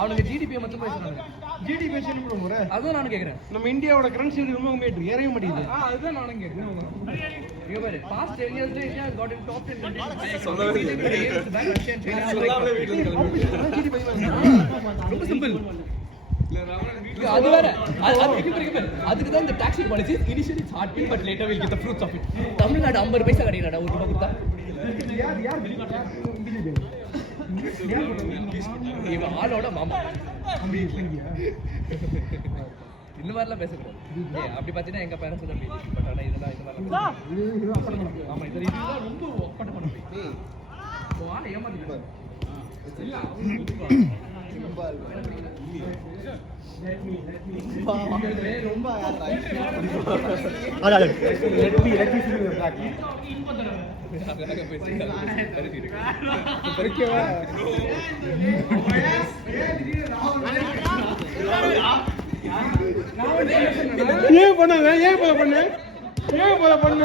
அவனுக்கு ஜிடிபி மட்டும் பேசுறாங்க. ஜிடிபி பேசணும் கூட அதான் நான் கேக்குறேன். நம்ம இந்தியாவோட கரன்சி ரொம்ப மேட்டர் ஏறவே மாட்டேங்குது. அதுதான் நானும் கேக்குறேன். இங்க பாரு past 10 years India got in top 10 countries. ரொம்ப சிம்பிள். அது வேற அதுக்கு தான் இந்த tax policy initially it's hard but later will get the fruits of it. Tamil Nadu 50 paisa கட்டினாடா ஒரு ரூபாய் கொடுத்தா. இவன் ஆளோட மாமா இந்த மாதிரிலாம் பேசக்கூடாது. அப்படி பார்த்தீங்கன்னா எங்க பேரண்ட்ஸ் தான் பேசி பட் ஆனால் இதெல்லாம் ஆமா இதெல்லாம் ரொம்ப ஒப்பட்ட பண்ண போய் ஆளை ஏமாத்திட்டாரு. ரொம்ப ஏன் பண்ணாங்க ஏன் போல பண்ண ஏன் போல பண்ண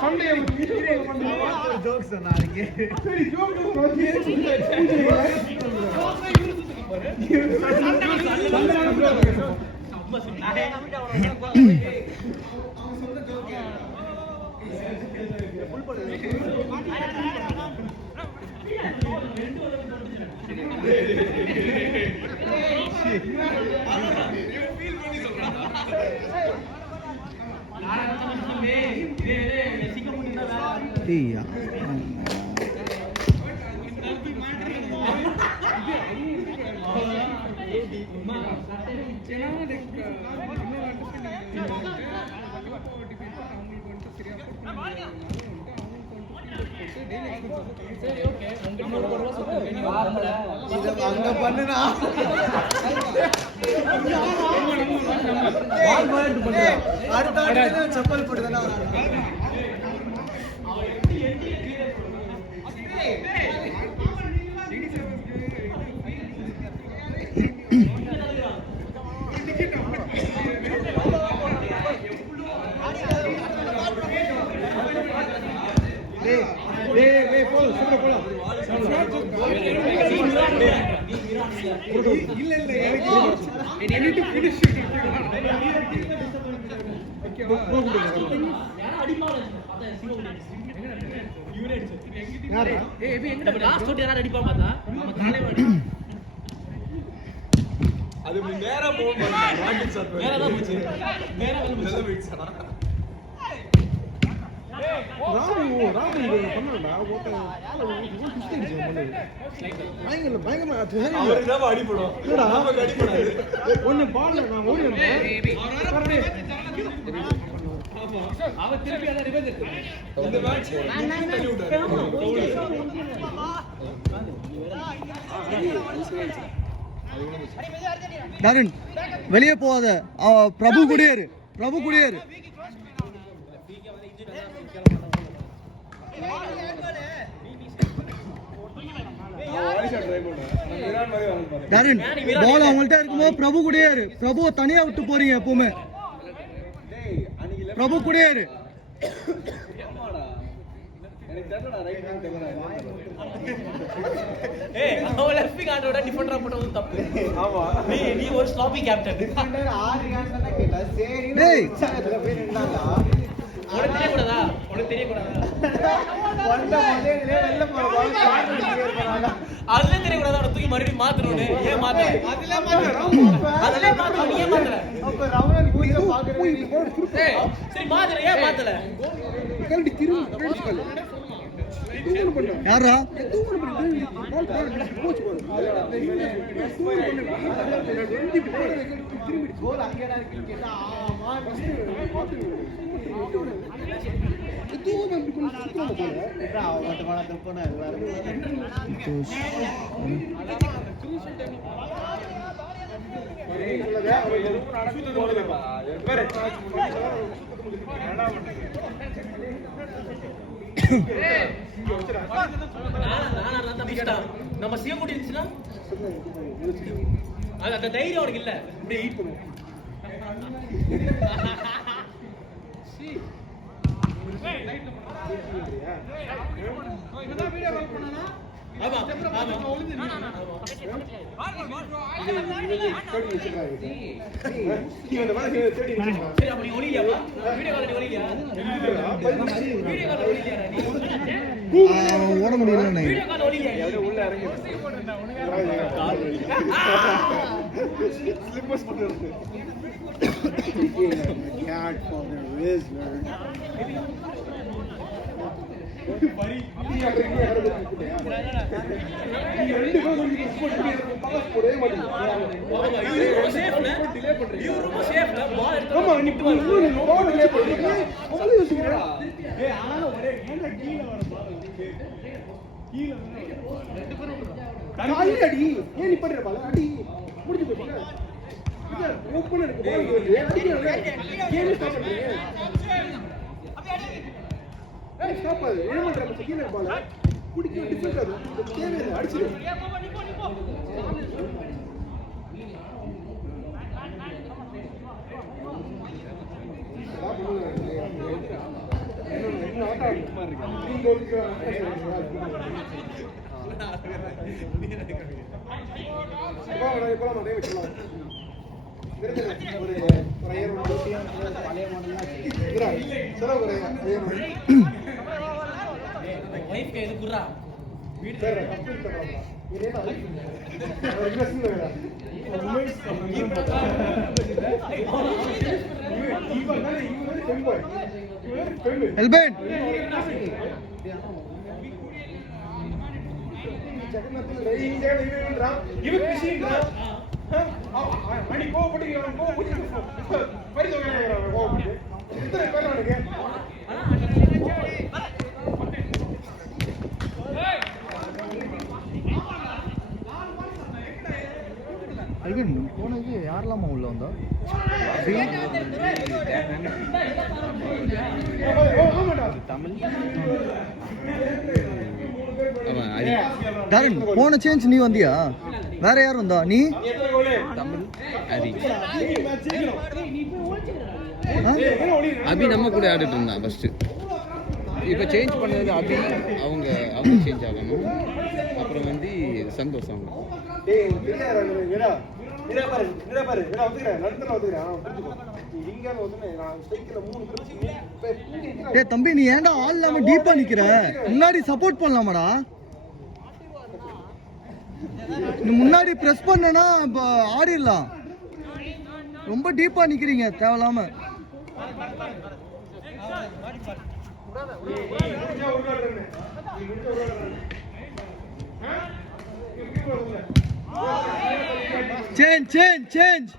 சண்டைய ஜோக்ஸ் சொன்னாங்க. சரி ஜோக் அங்க பண்ணுனா அடுத்த செப்பல் போட்டுதானா இல்ல இல்ல எனக்கு பினிஷ் அது நேரா போக நேரா தான் போச்சு நேரா வந்து போயிடுச்சு. ராமு பண்ணடா ஓட்ட பயங்கரமா அடிப்படும் அடிப்படாது ஒண்ணு பால்ல நான் ஓடி அவ திருப்பி அத ரிவெஞ்ச் எடுத்து இந்த மேட்ச் தள்ளி விட்டாரு. டாரன் வெளியே போகாத. பிரபு குடியேறு பிரபு குடியேறு. டாரன் பால் அவங்கள்ட்ட இருக்கும்போது பிரபு குடியேறு. பிரபுவை தனியா விட்டு போறீங்க எப்பவுமே. பிரபு குடியேறு. நீ ஒரு ஸ்லாப்பி கேப்டன். உனக்கு தெரியக்கூடாதா? உனக்கு தெரியக்கூடாதா? அதுல தெரியக்கூடாதா? அவனை தூக்கி மறுபடியும் மாத்தணும்னு ஏன் மாத்த? அதுல மாத்தணும். நீ ஏன் மாத்தல? சரி மாத்தல ஏன் மாத்தல? யாரா நம்ம சிவகுடி இருந்துச்சுன்னா அந்த தைரியம் அவனுக்கு இல்ல. இப்படி ஓட முடியல அடி ஏன் இப்ப அடி முடிஞ்சு போச்சு ஓப்பனர் ஸ்டாப் ஆகுது ஏமாற்ற கீழே பால குடிக்க டிஃபெண்ட் ஆகுது தேவையில்லை அடிச்சிரு Elben Elben போனது யாரெல்லாம் உள்ள வந்தா தாரன் போன சேஞ்ச் நீ வந்தியா வேற யார் வந்தா நீ அபி நம்ம கூட ஆடிட்டு இருந்தான் ஃபர்ஸ்ட் இப்போ சேஞ்ச் பண்ணது அபி அவங்க சேஞ்ச் ஆகணும் அப்புறம் வந்து சந்தோஷ் அவங்க தம்பி நீ ஏன்டா ஆள் இல்லாம டீப்பா நிக்கிற முன்னாடி சப்போர்ட் பண்ணலாமாடா நீ முன்னாடி பிரஸ் பண்ணனா ஆடிடலாம் ரொம்ப டீப்பா நிக்கிறீங்க தேவையில்லாம சேஞ்ச்